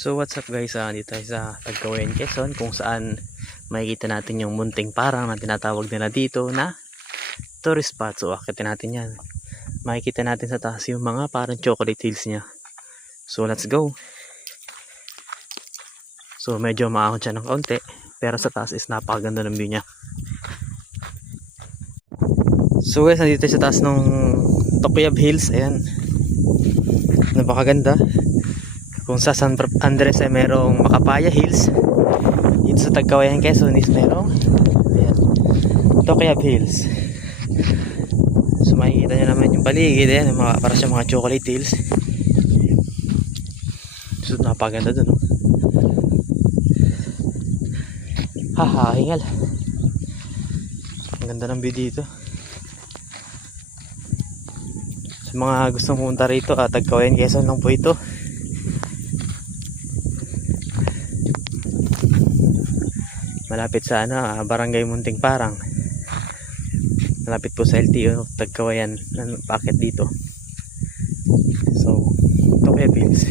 So what's up guys, dito tayo sa Tagkawayan, Quezon, kung saan makikita natin yung munting parang na tinatawag nila dito na tourist spot. So akitin natin yan, makikita natin sa taas yung mga parang chocolate hills nya. So let's go. So medyo maahon siya ng kaunti, pero sa taas is napakaganda ng view nya. So guys, nandito tayo sa taas ng Tokoyab Hills. Ayan, napakaganda. Kung sa San Andres ay merong Macapaya Hills, dito sa Tagkawayan, Quezon is merong Tokoyab Hills. So makikita nyo naman yung paligid, ayan, para sa mga chocolate hills. So napaganda dun, no? Haha, hingal. Ang ganda ng view dito. Sa mga gustong pumunta rito, Tagkawayan, Quezon lang po ito. Malapit sa Barangay Munting Parang. Malapit po sa LTO Tagkawayan. Bakit dito? So, Tokoyab Hills.